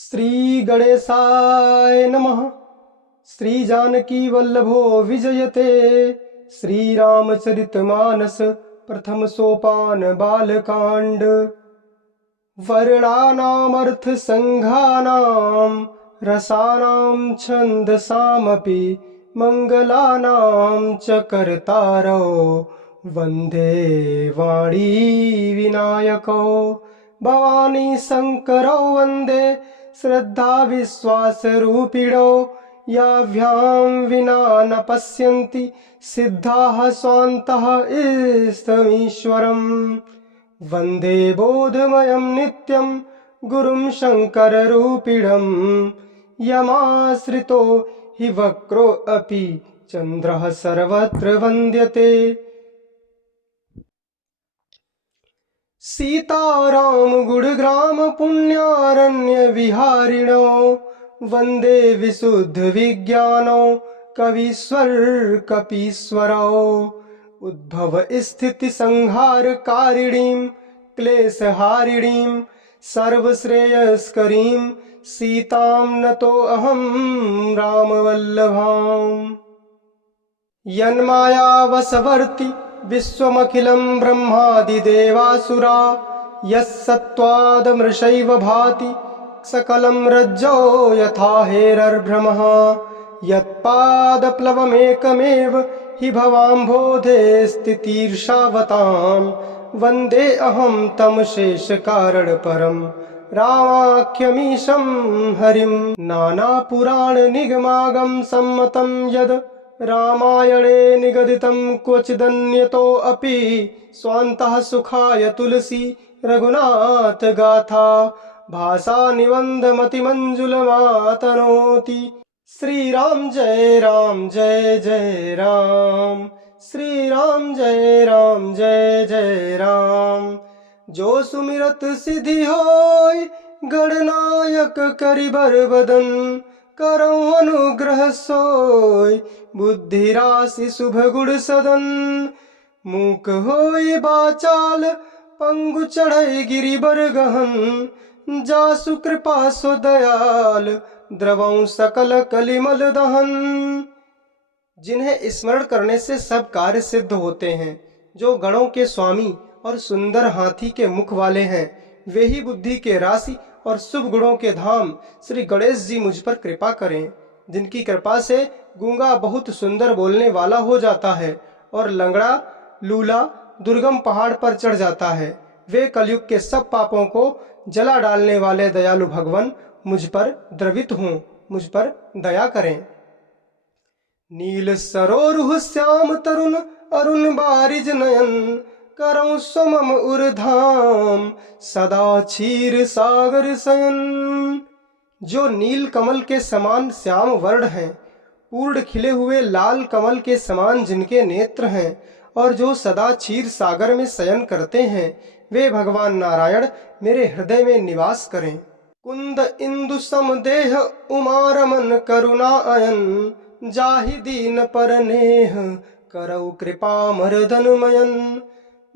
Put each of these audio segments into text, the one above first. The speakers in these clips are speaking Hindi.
श्री गणेशाय नमः। श्री जानकी वल्लभो विजयते। श्री रामचरितमानस प्रथम सोपान बालकांड। वर्णानामर्थ संघानां रसानां छन्दसामपि मंगलानां च कर्तारौ वन्दे वाणी विनायकौ। भवानी शंकरौ वन्दे श्रद्धा विश्वास रूपिणौ। याभ्यां विना न पश्यन्ति सिद्धाः स्वान्तः इष्टमीश्वरम्। वन्दे बोधमयं नित्यं गुरुं शङ्कररूपिणम्। यमाश्रितो हि वक्रो अपि चन्द्रः सर्वत्र वन्द्यते। सीताराम गुणग्राम पुण्यारण्य विहारिणो वन्दे विशुद्ध विज्ञानो कवीश्वर कपीश्वरौ। उद्भव स्थिति संहारकारिणीं क्लेशहारिणीं सर्वश्रेयस्करीं सीतां नतोऽहं रामवल्लभाम्। यन्मायावशवर्ति विश्वमखिलं ब्रह्मादिदेवासुरा। यस्सत्त्वादमृषैव भाति सकलं रज्जो यथा हेरर्भ्रमः। यत्पादप्लवमेकमेव हि भवाम्भोधे स्थितीर्षावतां। वन्दे अहं तं शेषकारणपरं रामाख्यमीशं हरिं। नानापुराणनिगमागम सम्मतं यद् रामायणे निगदितं क्वचिदन्यतोऽपि स्वान्तः सुखाय तुलसी रघुनाथ गाथा। भाषा निबन्धमतिमञ्जुलमातनोति। श्री राम जय जय राम। श्री राम जय जय राम। जो सुमिरत सिद्धि होय गणनायक करिबर बदन। करौ अनुग्रह सोय बुद्धि राशि शुभ गुण सदन। मूक होय बाचाल पंगु चढ़ै गिरिबर गहन। जासु कृपा सो दयाल द्रवौ सकल कलिमल दहन। जिन्हें स्मरण करने से सब कार्य सिद्ध होते हैं, जो गणों के स्वामी और सुंदर हाथी के मुख वाले हैं, वे ही बुद्धि के राशि और शुभ गुणों के धाम श्री गणेश जी मुझ पर कृपा करें। जिनकी कृपा से गूंगा बहुत सुंदर बोलने वाला हो जाता है और लंगड़ा लूला दुर्गम पहाड़ पर चढ़ जाता है। वे कलयुग के सब पापों को जला डालने वाले दयालु भगवान मुझ पर द्रवित हों, मुझ पर दया करें। नील सरोरुह श्याम तरुण अरुण बारिज नयन। करौ स्वमम उर्धाम सदा क्षीर सागर शयन। जो नील कमल के समान श्याम वर्ण हैं, पूर्ण खिले हुए लाल कमल के समान जिनके नेत्र हैं, और जो सदा क्षीर सागर में शयन करते हैं, वे भगवान नारायण मेरे हृदय में निवास करें। कुंद इंदु समदेह उमा रमन करुणा अयन। जाहि दीन पर नेह करौ कृपा मर्दनमयन।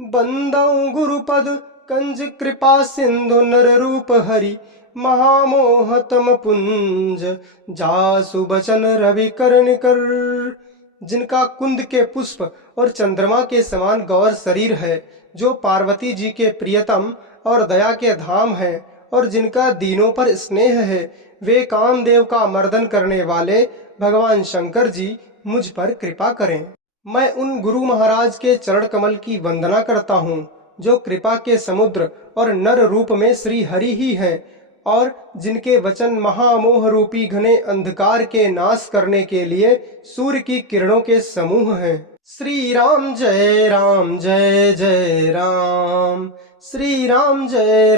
बंदौ गुरुपद कंज कृपा सिंधु नर रूप हरि। महामोहतम पुंज जासु बचन रवि करण कर। जिनका कुंद के पुष्प और चंद्रमा के समान गौर शरीर है, जो पार्वती जी के प्रियतम और दया के धाम है, और जिनका दीनों पर स्नेह है, वे कामदेव का मर्दन करने वाले भगवान शंकर जी मुझ पर कृपा करें। मैं उन गुरु महाराज के चरण कमल की वंदना करता हूँ, जो कृपा के समुद्र और नर रूप में श्री हरि ही हैं, और जिनके वचन महामोह रूपी घने अंधकार के नाश करने के लिए सूर्य की किरणों के समूह हैं। श्री राम जय जय राम। श्री राम जय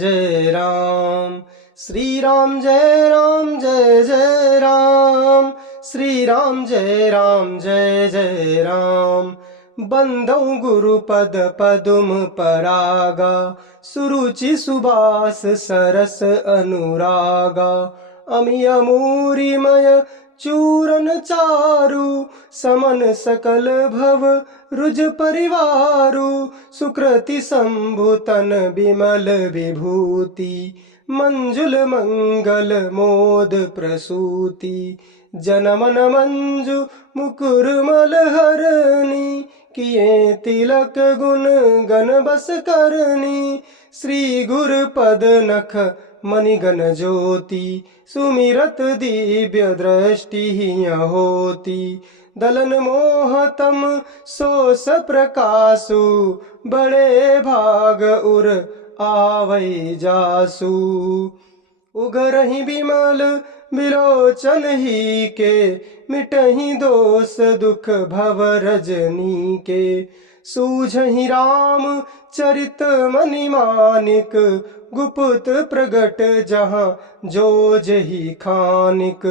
जय राम। श्री राम जय जय राम। श्री राम जय जय राम। बंदौ गुरुपद पदुम परागा। सुरुचि सुबास सरस अनुरागा। अमिय मूरिमय चूरन चारु। समन सकल भव रुज परिवारु। सुकृति संभुतन विमल विभूति। मंजुल मंगल मोद प्रसूति, जनमन मंजु मुकुर मलहरणी, किए तिलक गुण गण बस करनी, श्री गुर पद नख मणिगण ज्योति, सुमिरत दिव्य दृष्टि होती, दलन मोहतम सोस प्रकाशु, बड़े भाग उर आवै जासु, उगरहि बिमल बिलोचन ही के, मिटहि दोष दुख भव रजनी के, सूझहि राम चरित मनि मानिक, गुप्त प्रगट जहाँ जो जही खानिक।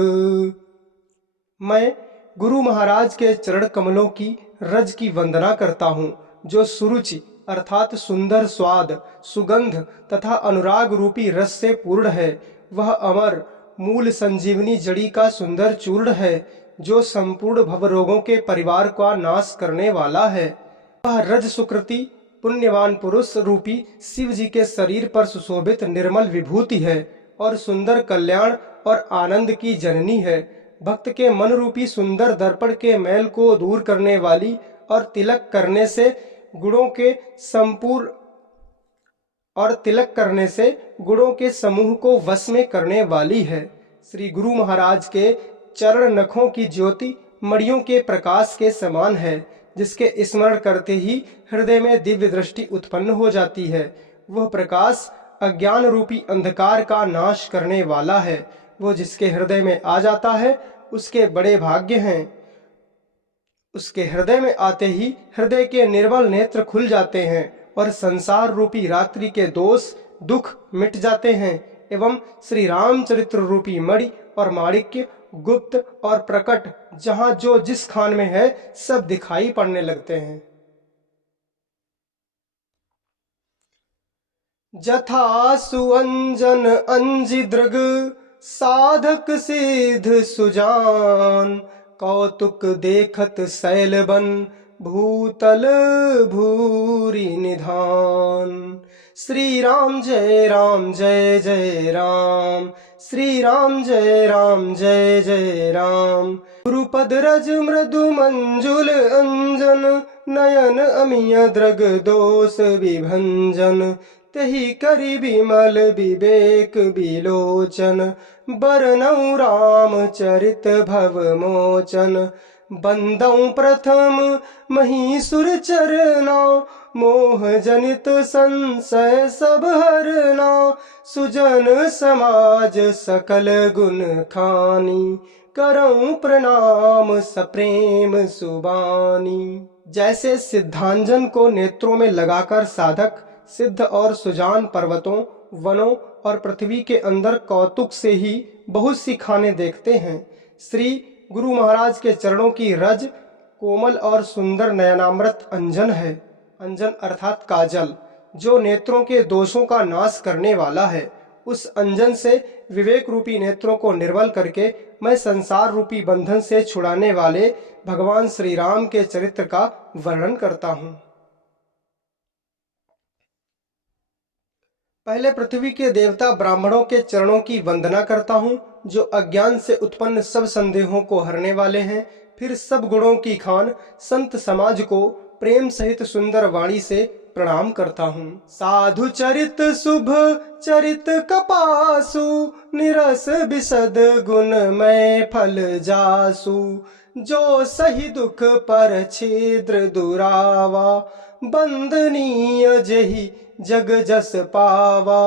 मैं गुरु महाराज के चरण कमलों की रज की वंदना करता हूँ, जो सुरुचि अर्थात सुंदर स्वाद, सुगंध तथा अनुराग रूपी रस से पूर्ण है। वह अमर मूल संजीवनी जड़ी का सुंदर चूर्ण है, जो संपूर्ण भवरोगों के परिवार का नाश करने वाला है। वह रज सुकृति पुण्यवान पुरुष रूपी शिव जी के शरीर पर सुशोभित निर्मल विभूति है और सुंदर कल्याण और आनंद की जननी है। भक्त के मन रूपी सुंदर दर्पण के मैल को दूर करने वाली और तिलक करने से गुणों के समूह को वश में करने वाली है। श्री गुरु महाराज के चरण नखों की ज्योति मणियों के प्रकाश के समान है, जिसके स्मरण करते ही हृदय में दिव्य दृष्टि उत्पन्न हो जाती है। वह प्रकाश अज्ञान रूपी अंधकार का नाश करने वाला है। वो जिसके हृदय में आ जाता है उसके बड़े भाग्य हैं। उसके हृदय में आते ही हृदय के निर्मल नेत्र खुल जाते हैं और संसार रूपी रात्रि के दोष दुख मिट जाते हैं एवं श्री रामचरित्र रूपी मणि और माणिक्य गुप्त और प्रकट जहाँ जो जिस खान में है सब दिखाई पड़ने लगते हैं। जथा सुअंजन अंजि दृग साधक सिद्ध सुजान, कौतुक देखत शैलबन भूतल भूरि निधान। श्री राम जय राम जय जय राम, श्री राम जय राम जय जय राम। गुरुपद रज मृदु मंजुल अंजन, नयन अमिय द्रग दोष विभंजन। तहि करि बिमल विवेक बिलोचन, बरनौ राम चरित भव मोचन। बंदौ प्रथम महीसुर चरना, मोह जनित संशय सब हरना। सुजन समाज सकल गुण खानी, करऊं प्रणाम सप्रेम सुबानी। जैसे सिद्धांजन को नेत्रों में लगाकर साधक सिद्ध और सुजान पर्वतों, वनों और पृथ्वी के अंदर कौतुक से ही बहुत सी खाने देखते हैं। श्री गुरु महाराज के चरणों की रज कोमल और सुंदर नयनामृत अंजन है। अंजन अर्थात काजल, जो नेत्रों के दोषों का नाश करने वाला है। उस अंजन से विवेक रूपी नेत्रों को निर्मल करके मैं संसार रूपी बंधन से छुड़ाने वाले भगवान श्री राम के चरित्र का वर्णन करता हूँ। पहले पृथ्वी के देवता ब्राह्मणों के चरणों की वंदना करता हूँ, जो अज्ञान से उत्पन्न सब संदेहों को हरने वाले हैं। फिर सब गुणों की खान संत समाज को प्रेम सहित सुंदर वाणी से प्रणाम करता हूँ। साधु चरित शुभ चरित कपासु, निरस बिसद गुण मैं फल जासु। जो सही दुख पर छिद्र दुरावा, बंदनीय जही जग जस पावा।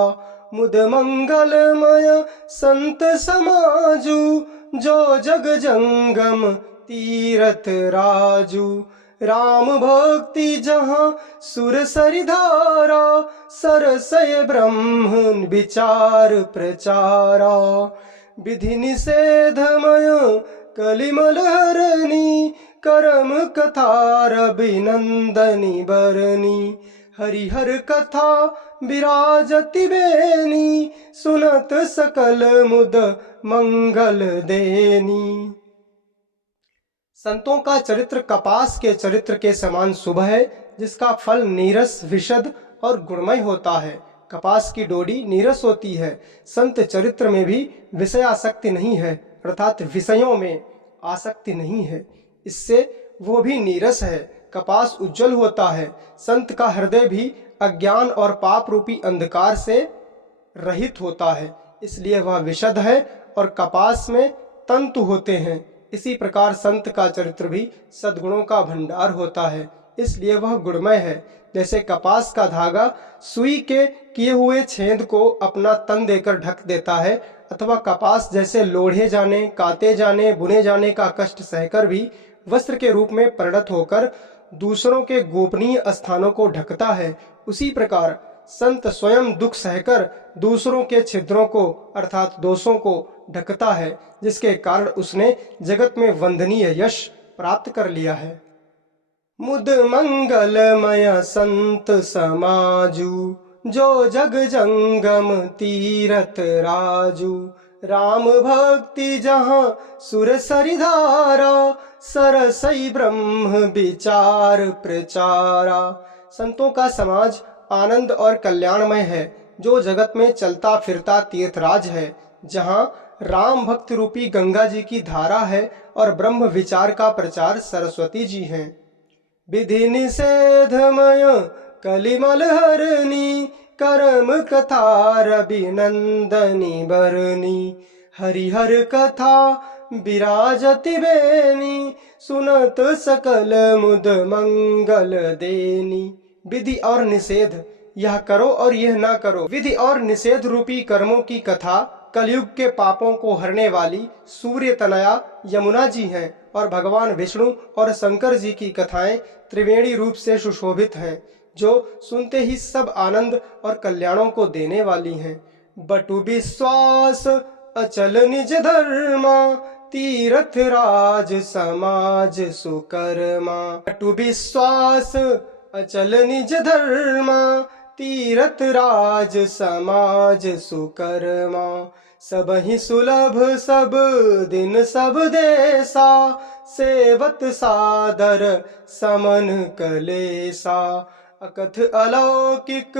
मुद मंगलमय संत समाजु, जो जग जंगम तीरथ राजू। राम भक्ति जहाँ सुर सरिधारा, सरसय ब्रह्म विचार प्रचारा। विधि निषेधमय कलिमल हरणी, करम कथार अभिनंदनी बरनी। हरिहर कथा विराजति बेनी, सुनत सकल मुद मंगल देनी। संतों का चरित्र कपास के चरित्र के समान शुभ है, जिसका फल नीरस विशद और गुणमय होता है। कपास की डोडी नीरस होती है। संत चरित्र में भी विषयासक्ति नहीं है, अर्थात विषयों में आसक्ति नहीं है, इससे वो भी नीरस है। कपास उज्जवल होता है। संत का हृदय भी अज्ञान और पाप रूपी अंधकार से रहित होता है, इसलिए वह विशद है और कपास में तंतु होते हैं। इसी प्रकार संत का चरित्र भी सद्गुणों का भंडार होता है, इसलिए वह गुणमय है। जैसे कपास का धागा सुई के किए हुए छेद को अपना तन देकर ढक देता है, अथवा कपास जैसे लोढ़े जाने, काते जाने, बुने जाने का कष्ट सहकर भी वस्त्र के रूप में परिणत होकर दूसरों के गोपनीय स्थानों को ढकता है, उसी प्रकार संत स्वयं दुख सहकर दूसरों के छिद्रों को अर्थात दोषों को ढकता है, जिसके कारण उसने जगत में वंदनीय यश प्राप्त कर लिया है। मुद मंगलमय संत समाजू, जो जग जंगम तीरथ राजू। राम भक्ति जहाँ सुर सरिधारा, सरसई ब्रह्म विचार प्रचारा। संतों का समाज आनंद और कल्याणमय है, जो जगत में चलता फिरता तीर्थराज है, जहाँ राम भक्ति रूपी गंगा जी की धारा है और ब्रह्म विचार का प्रचार सरस्वती जी हैं। विधि निषेधमय कलिमल हरनी, करम कथा रविनंदनी बरनी। हरिहर कथा विराजति बेनी, सुनत सकल मुद मंगल देनी। विधि और निषेध, यह करो और यह ना करो, विधि और निषेध रूपी कर्मों की कथा कलयुग के पापों को हरने वाली सूर्य तनया यमुना जी हैं, और भगवान विष्णु और शंकर जी की कथाएं त्रिवेणी रूप से सुशोभित हैं, जो सुनते ही सब आनंद और कल्याणों को देने वाली हैं। बटु विश्वास अचल निज धर्मा, तीर्थ राज समाज सुकर्मा। बटु विश्वास अचल निज धर्मा, तीर्थ राज समाज सुकर्मा। सब ही सुलभ सब दिन सब देसा, सेवत सादर समन कलेसा। अकथ अलौकिक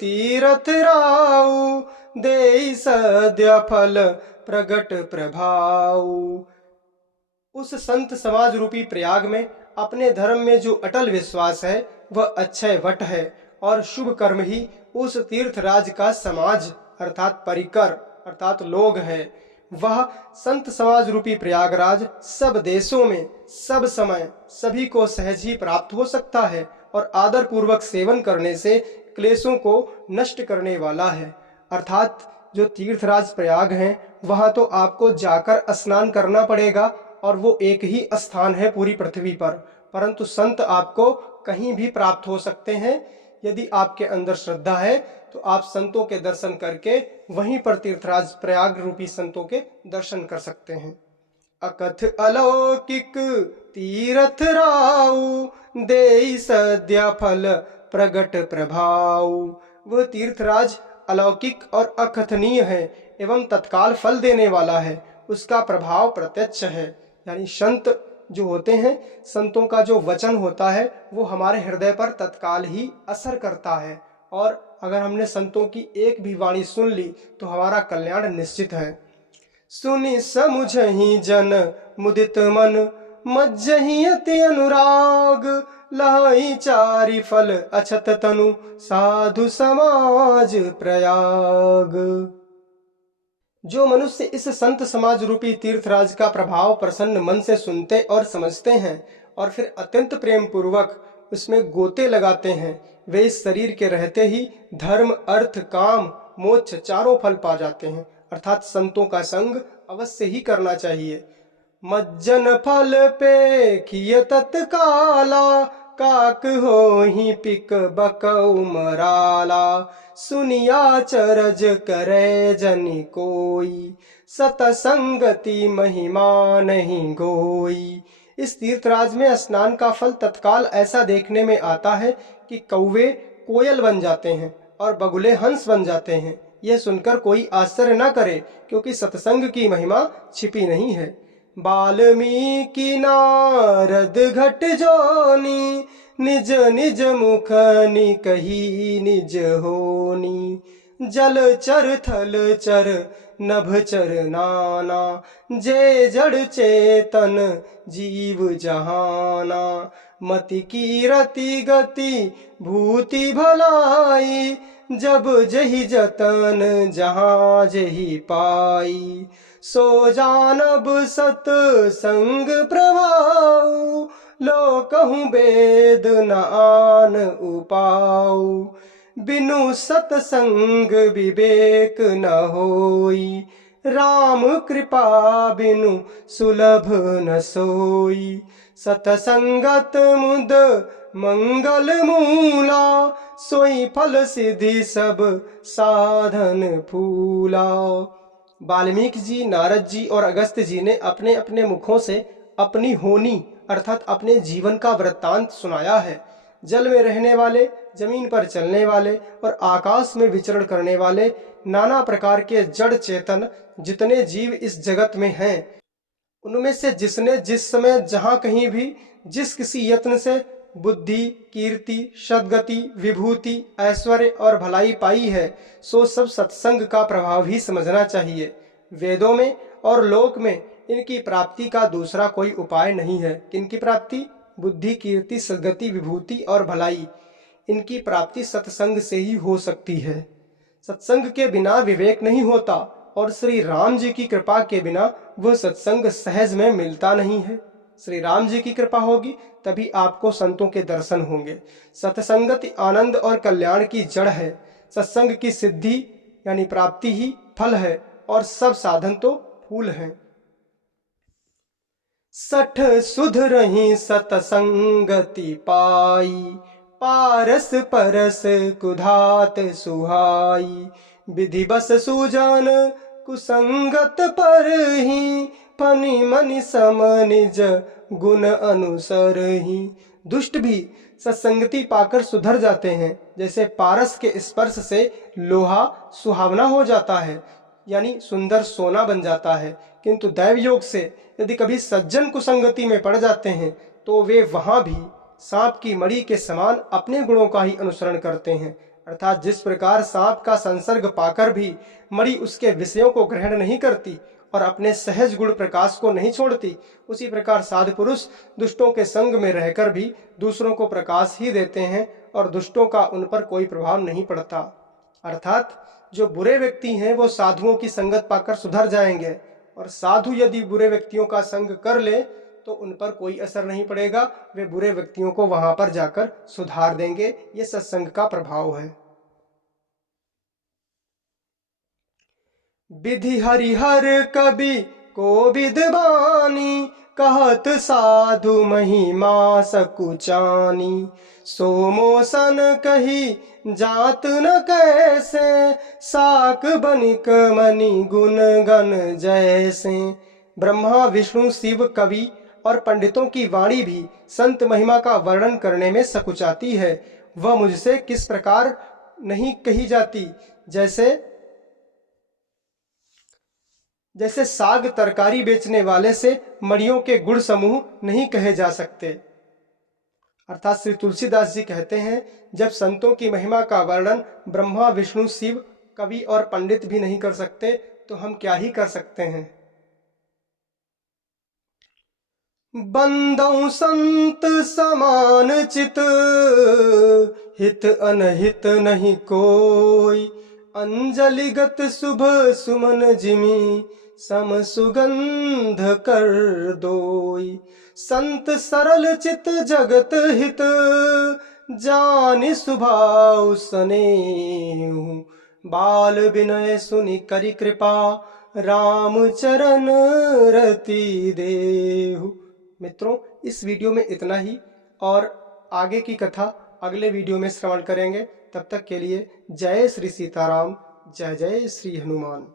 तीरथ राऊ, देई सद्य फल प्रगट प्रभाऊ। उस संत समाज रूपी प्रयाग में अपने धर्म में जो अटल विश्वास है वह अक्षय वट है, और शुभ कर्म ही उस तीर्थराज का समाज अर्थात परिकर अर्थात लोग है। वह संत समाज रूपी प्रयागराज सब देशों में सब समय सभी को सहज ही प्राप्त हो सकता है, और आदर पूर्वक सेवन करने से क्लेशों को नष्ट करने वाला है। अर्थात जो तीर्थराज प्रयाग है वहां तो आपको जाकर स्नान करना पड़ेगा, और वो एक ही स्थान है पूरी पृथ्वी पर, परंतु संत आपको कहीं भी प्राप्त हो सकते हैं। यदि आपके अंदर श्रद्धा है तो आप संतों के दर्शन करके वहीं पर तीर्थराज प्रयाग रूपी संतों के दर्शन कर सकते हैं। अकथ अलौकिक तीरथ राऊ, देई सद्य फल प्रगट प्रभाऊ। वह तीर्थराज अलौकिक और अकथनीय है एवं तत्काल फल देने वाला है, उसका प्रभाव प्रत्यक्ष है। यानी संत जो होते हैं, संतों का जो वचन होता है वो हमारे हृदय पर तत्काल ही असर करता है, और अगर हमने संतों की एक भी वाणी सुन ली तो हमारा कल्याण निश्चित है। सुनि समुझहि जन मुदित मन, मज्जहि अति अनुराग। लहई चारि फल अछत तनु, साधु समाज प्रयाग। जो मनुष्य इस संत समाज रूपी तीर्थराज का प्रभाव प्रसन्न मन से सुनते और समझते हैं, और फिर अत्यंत प्रेम पूर्वक उसमें गोते लगाते हैं, वे इस शरीर के रहते ही धर्म अर्थ काम मोक्ष चारों फल पा जाते हैं। अर्थात संतों का संग अवश्य ही करना चाहिए। मज्जन फल पे किय तत्काला, काक हो ही पिक बकौ मराला। सुनिया चरज करे जनि कोई, सतसंगति महिमा नहीं गोई। इस तीर्थराज में स्नान का फल तत्काल ऐसा देखने में आता है कि कौवे कोयल बन जाते हैं और बगुले हंस बन जाते हैं। यह सुनकर कोई आश्चर्य न करे, क्योंकि सत्संग की महिमा छिपी नहीं है। वाल्मीकि नारद घट जोनी, निज निज मुख निकही निज होनी। जल चर थल चर नभ चर नाना, जे जड़ चेतन जीव जहाना। मति कीरति गति भूति भलाई, जब जहि जतन जहाँ जहि पाई। सो जानब सत संग प्रभाऊ, लो कहूँ वेद न आन उपाऊ। बिनु सतसंग विवेक न होई, राम कृपा बिनु सुलभ न सोई। सतसंगत मुद मंगल मूला, सोई फल सिद्धि सब साधन फूला। वाल्मीकि जी, नारद जी और अगस्त्य जी ने अपने अपने मुखों से अपनी होनी अर्थात अपने जीवन का वृत्तांत सुनाया है। जल में रहने वाले, जमीन पर चलने वाले और आकाश में विचरण करने वाले नाना प्रकार के जड़ चेतन जितने जीव इस जगत में हैं, उनमें से जिसने जिस समय जहाँ कहीं भी जिस किसी यत्न से बुद्धि, कीर्ति, सद्गति, विभूति, ऐश्वर्य और भलाई पाई है, सो सब सत्संग का प्रभाव ही समझना चाहिए। वेदों में और लोक में इनकी प्राप्ति का दूसरा कोई उपाय नहीं है। किनकी प्राप्ति? बुद्धि, कीर्ति, सद्गति, विभूति और भलाई, इनकी प्राप्ति सत्संग से ही हो सकती है। सत्संग के बिना विवेक नहीं होता और श्री राम जी की कृपा के बिना वह सत्संग सहज में मिलता नहीं है। श्री राम जी की कृपा होगी तभी आपको संतों के दर्शन होंगे। सत्संगति आनंद और कल्याण की जड़ है। सत्संग की सिद्धि यानी प्राप्ति ही फल है और सब साधन तो फूल हैं। सठ सुध रही सतसंगति पाई, पारस परस कुधात सुहाई। विधि बस सुजान कुसंगत पर ही, फनि मनि सम निज गुण अनुसर ही। दुष्ट भी सत्संगति पाकर सुधर जाते हैं। जैसे पारस के स्पर्श से लोहा सुहावना हो जाता है यानी सुंदर सोना बन जाता है, किंतु दैव योग से यदि कभी सज्जन कुसंगति में पड़ जाते हैं तो वे वहां भी सांप की मणि के समान अपने गुणों का ही अनुसरण करते हैं। अर्थात जिस प्रकार सांप का संसर्ग पाकर भी मणि उसके विषयों को ग्रहण नहीं करती और अपने सहज गुण प्रकाश को नहीं छोड़ती, उसी प्रकार साधु पुरुष दुष्टों के संग में रहकर भी दूसरों को प्रकाश ही देते हैं और दुष्टों का उन पर कोई प्रभाव नहीं पड़ता। अर्थात जो बुरे व्यक्ति हैं वो साधुओं की संगत पाकर सुधर जाएंगे और साधु यदि बुरे व्यक्तियों का संग कर ले तो उन पर कोई असर नहीं पड़ेगा, वे बुरे व्यक्तियों को वहां पर जाकर सुधार देंगे। ये सत्संग का प्रभाव है। विधि हरिहर कवि को विद्वानी, कहत साधु महिमा सकुचानी। सोमोसन कही जात न कैसे, साक बनिक मणि गुण गण जैसे। ब्रह्मा, विष्णु, शिव, कवि और पंडितों की वाणी भी संत महिमा का वर्णन करने में सकुचाती है। वह मुझसे किस प्रकार नहीं कही जाती, जैसे साग तरकारी बेचने वाले से मणियों के गुण समूह नहीं कहे जा सकते। अर्थात श्री तुलसीदास जी कहते हैं, जब संतों की महिमा का वर्णन ब्रह्मा, विष्णु, शिव, कवि और पंडित भी नहीं कर सकते तो हम क्या ही कर सकते हैं। बंदौ संत समान चित, हित अनहित नहीं कोई। अंजलिगत शुभ सुमन जिमी, सम सुगंध कर दोई। संत सरल चित जगत हित, जानि स्वभाव स्नेहु। बाल विनय सुनि करि कृपा, राम चरण रति देहु। मित्रों, इस वीडियो में इतना ही और आगे की कथा अगले वीडियो में श्रवण करेंगे। तब तक के लिए जय श्री सीताराम, जय जय श्री हनुमान।